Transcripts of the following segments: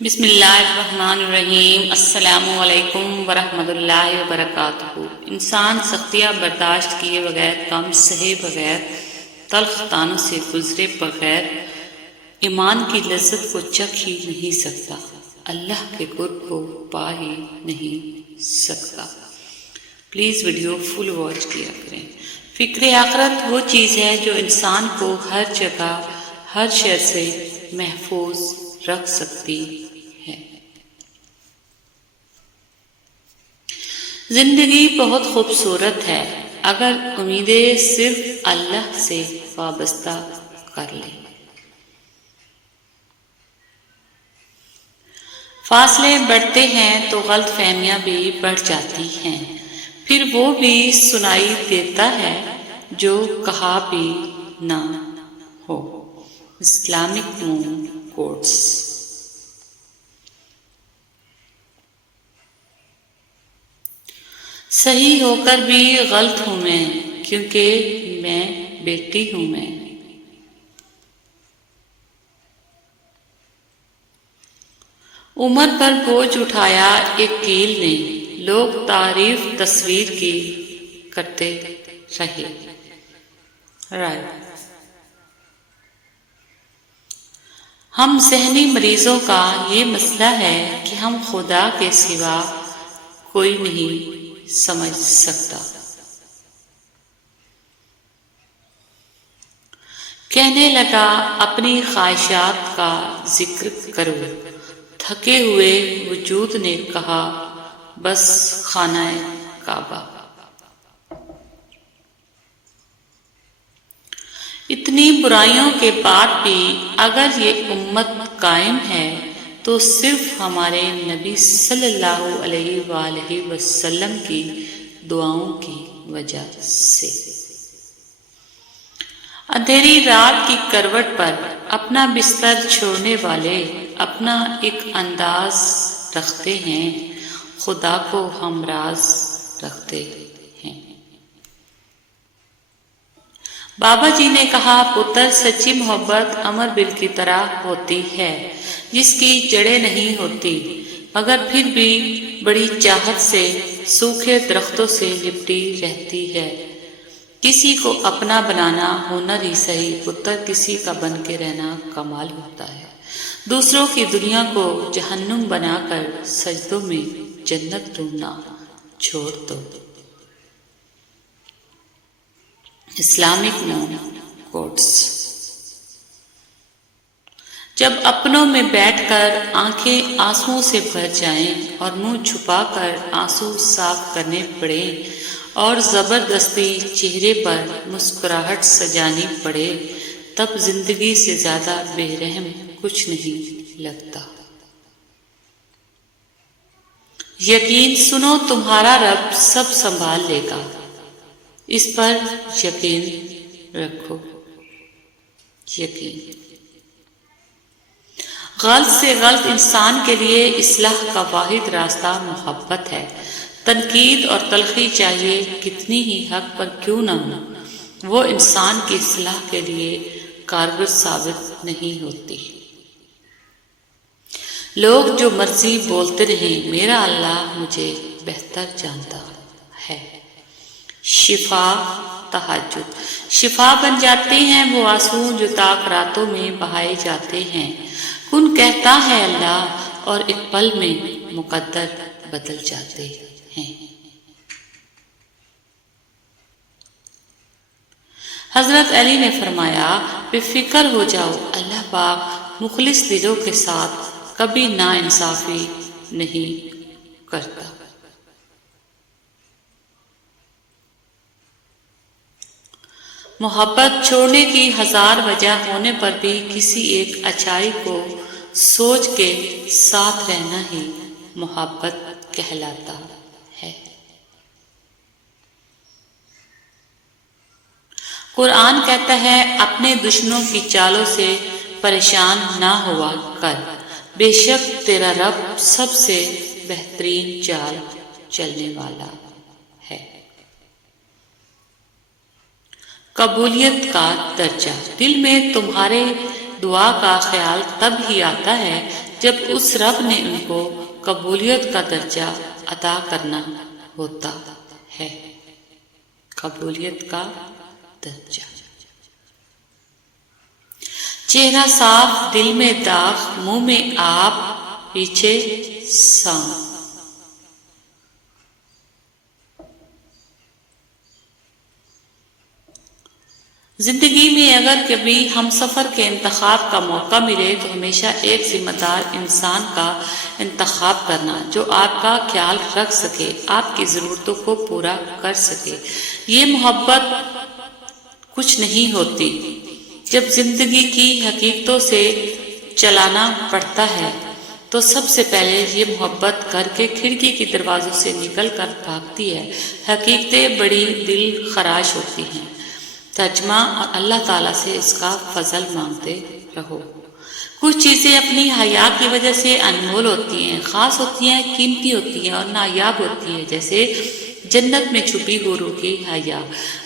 بسم اللہ الرحمن الرحیم۔ السلام علیکم ورحمۃ اللہ وبرکاتہ۔ انسان سختیاں برداشت کیے بغیر، غم سہے بغیر، تلخ طعنوں سے گزرے بغیر ایمان کی لذت کو چکھ ہی نہیں سکتا، اللہ کے قرب کو پا ہی نہیں سکتا۔ پلیز ویڈیو فل واچ کیا کریں۔ فکر آخرت وہ چیز ہے جو انسان کو ہر جگہ ہر شر سے محفوظ رکھ سکتی ہے۔ زندگی بہت خوبصورت ہے اگر امیدیں صرف اللہ سے وابستہ کر لیں۔ فاصلے بڑھتے ہیں تو غلط فہمیاں بھی بڑھ جاتی ہیں، پھر وہ بھی سنائی دیتا ہے جو کہا بھی نہ ہو۔ Islamic moon quotes. صحیح ہو کر بھی غلط ہوں میں، کیونکہ میں بیٹی ہوں میں۔ عمر پر بوجھ اٹھایا ایک کیل نے، لوگ تعریف تصویر کی کرتے رہے۔ رائے ہم ذہنی مریضوں کا یہ مسئلہ ہے کہ ہم خدا کے سوا کوئی نہیں سمجھ سکتا۔ کہنے لگا اپنی خواہشات کا ذکر کرو، تھکے ہوئے وجود نے کہا بس خانہ کعبہ۔ اتنی برائیوں کے بعد بھی اگر یہ امت قائم ہے تو صرف ہمارے نبی صلی اللہ علیہ وآلہ وسلم کی دعاؤں کی وجہ سے۔ اندھیری رات کی کروٹ پر اپنا بستر چھوڑنے والے اپنا ایک انداز رکھتے ہیں، خدا کو ہمراز رکھتے ہیں۔ بابا جی نے کہا پتر سچی محبت امر بل کی طرح ہوتی ہے جس کی جڑیں نہیں ہوتی، مگر پھر بھی بڑی چاہت سے سوکھے درختوں سے لپٹی رہتی ہے۔ کسی کو اپنا بنانا ہنر ہی صحیح، پتر کسی کا بن کے رہنا کمال ہوتا ہے۔ دوسروں کی دنیا کو جہنم بنا کر سجدوں میں جنت ڈھونڈنا چھوڑ دو۔ Islamic moon quotes. جب اپنوں میں بیٹھ کر آنکھیں آنسوؤں سے بھر جائیں اور منہ چھپا کر آنسو صاف کرنے پڑیں اور زبردستی چہرے پر مسکراہٹ سجانی پڑے، تب زندگی سے زیادہ بے رحم کچھ نہیں لگتا۔ یقین سنو تمہارا رب سب سنبھال لے گا، اس پر یقین رکھو۔ یقین غلط سے غلط انسان کے لیے اصلاح کا واحد راستہ محبت ہے۔ تنقید اور تلخی چاہیے کتنی ہی حق پر کیوں نہ ہو، وہ انسان کی اصلاح کے لیے کارگر ثابت نہیں ہوتی۔ لوگ جو مرضی بولتے رہیں، میرا اللہ مجھے بہتر جانتا ہے۔ شفا تہجد۔ شفا بن جاتے ہیں وہ آنسو جو تاک راتوں میں بہائے جاتے ہیں۔ کن کہتا ہے اللہ اور ایک پل میں مقدر بدل جاتے ہیں۔ حضرت علی نے فرمایا بے فکر ہو جاؤ، اللہ پاک مخلص دلوں کے ساتھ کبھی ناانصافی نہیں کرتا۔ محبت چھوڑنے کی ہزار وجہ ہونے پر بھی کسی ایک اچھائی کو سوچ کے ساتھ رہنا ہی محبت کہلاتا ہے۔ قرآن کہتا ہے اپنے دشمنوں کی چالوں سے پریشان نہ ہوا کر، بے شک تیرا رب سب سے بہترین چال چلنے والا ہے۔ قبولیت کا درجہ۔ دل میں تمہارے دعا کا خیال تب ہی آتا ہے جب اس رب نے ان کو قبولیت کا درجہ عطا کرنا ہوتا ہے۔ قبولیت کا درجہ۔ چہرہ صاف، دل میں داغ، منہ میں آپ، پیچھے سام۔ زندگی میں اگر کبھی ہم سفر کے انتخاب کا موقع ملے تو ہمیشہ ایک ذمہ دار انسان کا انتخاب کرنا جو آپ کا خیال رکھ سکے، آپ کی ضرورتوں کو پورا کر سکے۔ یہ محبت کچھ نہیں ہوتی۔ جب زندگی کی حقیقتوں سے چلانا پڑتا ہے تو سب سے پہلے یہ محبت کر کے کھڑکی کے دروازوں سے نکل کر بھاگتی ہے۔ حقیقتیں بڑی دل خراش ہوتی ہیں۔ ترجمہ اور اللہ تعالیٰ سے اس کا فضل مانگتے رہو۔ کچھ چیزیں اپنی حیا کی وجہ سے انمول ہوتی ہیں، خاص ہوتی ہیں، قیمتی ہوتی ہیں اور نایاب ہوتی ہیں، جیسے جنت میں چھپی حوروں کی حیا،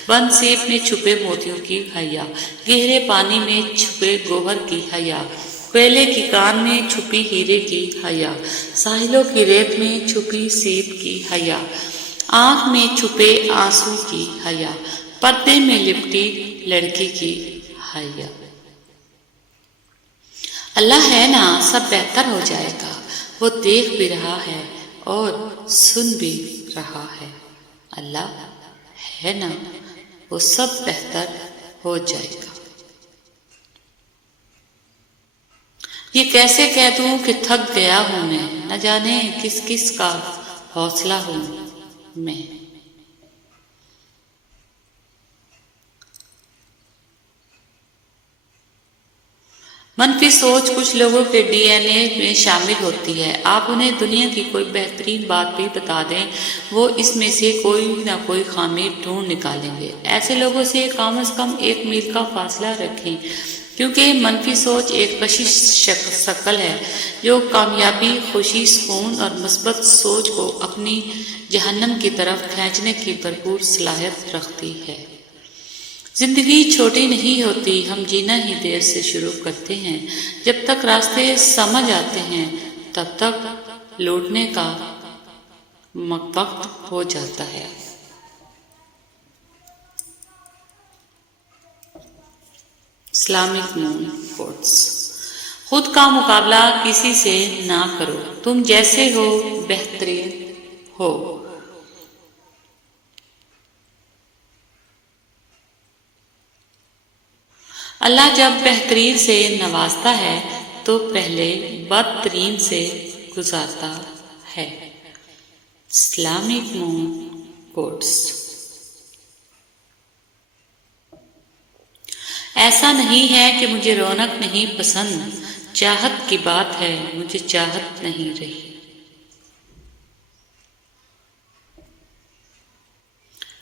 بند سیب میں چھپے موتیوں کی حیا، گہرے پانی میں چھپے گوہر کی حیا، کوئلے کی کان میں چھپی ہیرے کی حیا، ساحلوں کی ریت میں چھپی سیب کی حیا، آنکھ میں چھپے آنسو کی حیا، پردے میں لپٹی لڑکی کی حیا۔ اللہ ہے نا، سب بہتر ہو جائے گا، وہ دیکھ بھی رہا ہے اور سن بھی رہا ہے۔ اللہ ہے نا، وہ سب بہتر ہو جائے گا۔ یہ کیسے کہہ دوں کہ تھک گیا ہوں میں، نہ جانے کس کس کا حوصلہ ہوں میں۔ منفی سوچ کچھ لوگوں کے ڈی این اے میں شامل ہوتی ہے۔ آپ انہیں دنیا کی کوئی بہترین بات بھی بتا دیں، وہ اس میں سے کوئی نہ کوئی خامی ڈھونڈ نکالیں گے۔ ایسے لوگوں سے کم از کم 1 میل کا فاصلہ رکھیں، کیونکہ منفی سوچ ایک کشش شکل ہے جو کامیابی، خوشی، سکون اور مثبت سوچ کو اپنی جہنم کی طرف کھینچنے کی بھرپور صلاحیت رکھتی ہے۔ زندگی چھوٹی نہیں ہوتی، ہم جینا ہی دیر سے شروع کرتے ہیں۔ جب تک راستے سمجھ آتے ہیں تب تک لوٹنے کا وقت ہو جاتا ہے۔ Islamic moon quotes. خود کا مقابلہ کسی سے نہ کرو، تم جیسے ہو بہترین ہو۔ اللہ جب بہترین سے نوازتا ہے تو پہلے بدترین سے گزارتا ہے۔ Islamic moon quotes. ایسا نہیں ہے کہ مجھے رونق نہیں پسند، چاہت کی بات ہے، مجھے چاہت نہیں رہی۔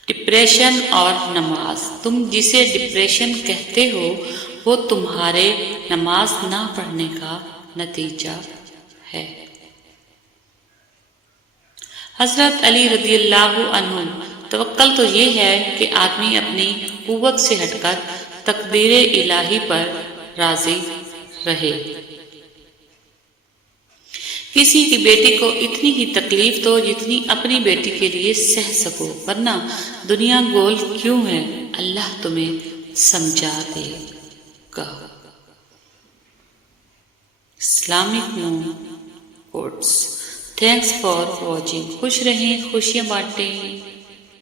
ڈپریشن اور نماز۔ تم جسے ڈپریشن کہتے ہو وہ تمہارے نماز نہ پڑھنے کا نتیجہ ہے۔ حضرت علی رضی اللہ عنہ۔ توکل تو یہ ہے کہ آدمی اپنی قوت سے ہٹ کر تقدیر الہی پر راضی رہے۔ کسی کی بیٹی کو اتنی ہی تکلیف دو جتنی اپنی بیٹی کے لیے سہ سکو، ورنہ دنیا گول کیوں ہے، اللہ تمہیں سمجھا دے گا۔ Islamic moon quotes. Thanks for watching. خوش رہیں، خوشیاں بانٹیں۔